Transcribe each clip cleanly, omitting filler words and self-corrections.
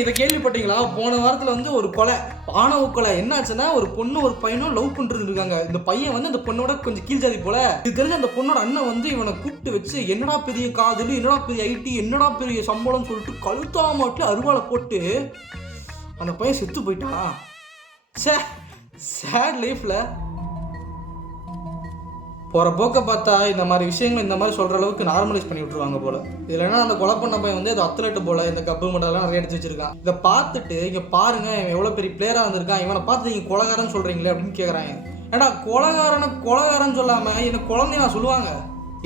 இதை கேள்விப்பட்டீங்களா? போன வாரத்தில் வந்து ஒரு கொலை, ஆணவ கொலை. என்னாச்சுன்னா, ஒரு பொண்ணு ஒரு பையனும் லவ் பண்ணிட்டு இருக்காங்க. இந்த பையன் வந்து அந்த பொண்ணோட கொஞ்சம் கீழ்ஜாதி போல. இது தெரிஞ்ச அந்த பொண்ணோட அண்ணன் வந்து இவனை கூப்பிட்டு வச்சு, என்னடா பெரிய காதல், என்னடா பெரிய ஐடி, என்னடா பெரிய சம்பளம் சொல்லிட்டு கழுத்தாமட்டில் அருவாளை போட்டு அந்த பையன் செத்து போயிட்டான். சேட் லைஃப்ல போகிற போக்க பார்த்தா இந்த மாதிரி விஷயங்கள் இந்த மாதிரி சொல்கிற அளவுக்கு நார்மலைஸ் பண்ணி விட்ருவாங்க போல். இதில் என்ன, அந்த கொலை பண்ண பையன் வந்து அது அத்லெட்டு போல், இந்த கப்பு மட்டெல்லாம் நிறைய எடுத்து வச்சிருக்கான். இதை பார்த்துட்டு இங்கே பாருங்கள் இவன் எவ்வளோ பெரிய பிளேயராக வந்திருக்கான், இவனை பார்த்து நீங்கள் கொலைகாரன்னு சொல்கிறீங்களே அப்படின்னு கேட்குறாங்க. ஏன்னா கொலைகாரன்னு சொல்லாமல் என்ன குழந்தைய நான் சொல்லுவாங்க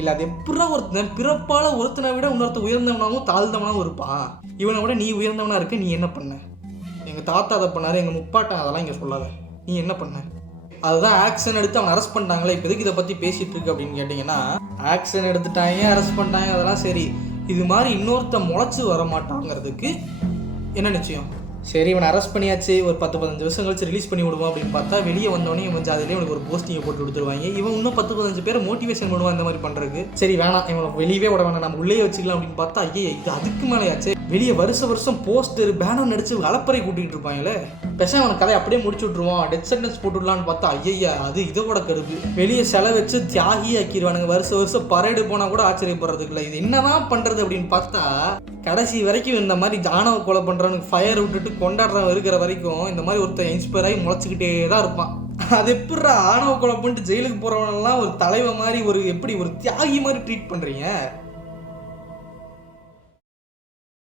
இல்லை. அது எப்படா ஒருத்தன் பிறப்பால் ஒருத்தனை விட இன்னொருத்த உயர்ந்தவனாகவும் தாழ்ந்தவனாகவும் இருப்பான். இவனை விட நீ உயர்ந்தவனாக இருக்க, நீ என்ன பண்ண? எங்கள் தாத்தா அதை பண்ணார், எங்கள் முப்பாட்டன் அதெல்லாம் இங்கே சொல்லாத, நீ என்ன பண்ண? அதுதான் ஆக்ஷன் எடுத்து அவன் அரெஸ்ட் பண்ணிட்டாங்களே. இப்போ எதுக்கு இதை பற்றி பேசிகிட்டு இருக்கு அப்படின்னு கேட்டிங்கன்னா, ஆக்ஷன் எடுத்துட்டாங்க, அரெஸ்ட் பண்ணிட்டாங்க, அதெல்லாம் சரி. இது மாதிரி இன்னொருத்த முளைச்சி வர மாட்டாங்கிறதுக்கு என்ன நிச்சயம்? சரி, இவனை அரெஸ்ட் பண்ணியாச்சு, ஒரு 10-15 வருஷம் கழிச்சு ரிலீஸ் பண்ணி விடுவோம் அப்படின்னு பார்த்தா, வெளியே வந்தோடனே இவன் ஜாதியிலே இவனுக்கு ஒரு போஸ்டிங்கை போட்டு கொடுத்துருவாங்க. இவன் இன்னும் 10-15 பேரை மோட்டிவேஷன் பண்ணுவான் இந்த மாதிரி பண்ணுறதுக்கு. சரி வேணாம், இவனை வெளியே விட வேணாம், நம்ம உள்ளே வச்சுக்கலாம் அப்படின்னு பார்த்தா, ஐயே இது அதுக்கு மேலேயாச்சு. வெளியே வருஷம் போஸ்டர் பேனர் நடிச்சு அலப்பறை கூட்டிகிட்டு இருப்பாங்களே. பெசா அவன் கதை அப்படியே முடிச்சு விட்ருவான், டெத் சென்டென்ஸ் போட்டுடலான்னு பார்த்தா, ஐயா அது இதோட கருது. வெளியே செலவு வச்சு தியாகி ஆக்கிடுவானுங்க. வருஷம் பரேடு போனால் கூட ஆச்சரியப்படுறதுக்கு இல்லை. இது என்னதான் பண்ணுறது அப்படின்னு பார்த்தா, கடைசி வரைக்கும் இந்த மாதிரி ஆணவ கொலை பண்ணுறவனுக்கு ஃபயர் விட்டுட்டு கொண்டாடுறவன் இருக்கிற வரைக்கும் இந்த மாதிரி ஒருத்தர் இன்ஸ்பயர் ஆகி முளைச்சிக்கிட்டே தான் இருப்பான். அது எப்படா ஆணவ கொலை பண்ணிட்டு ஜெயிலுக்கு போகிறவனெல்லாம் ஒரு தலைவன் மாதிரி, ஒரு எப்படி ஒரு தியாகி மாதிரி ட்ரீட் பண்ணுறீங்க?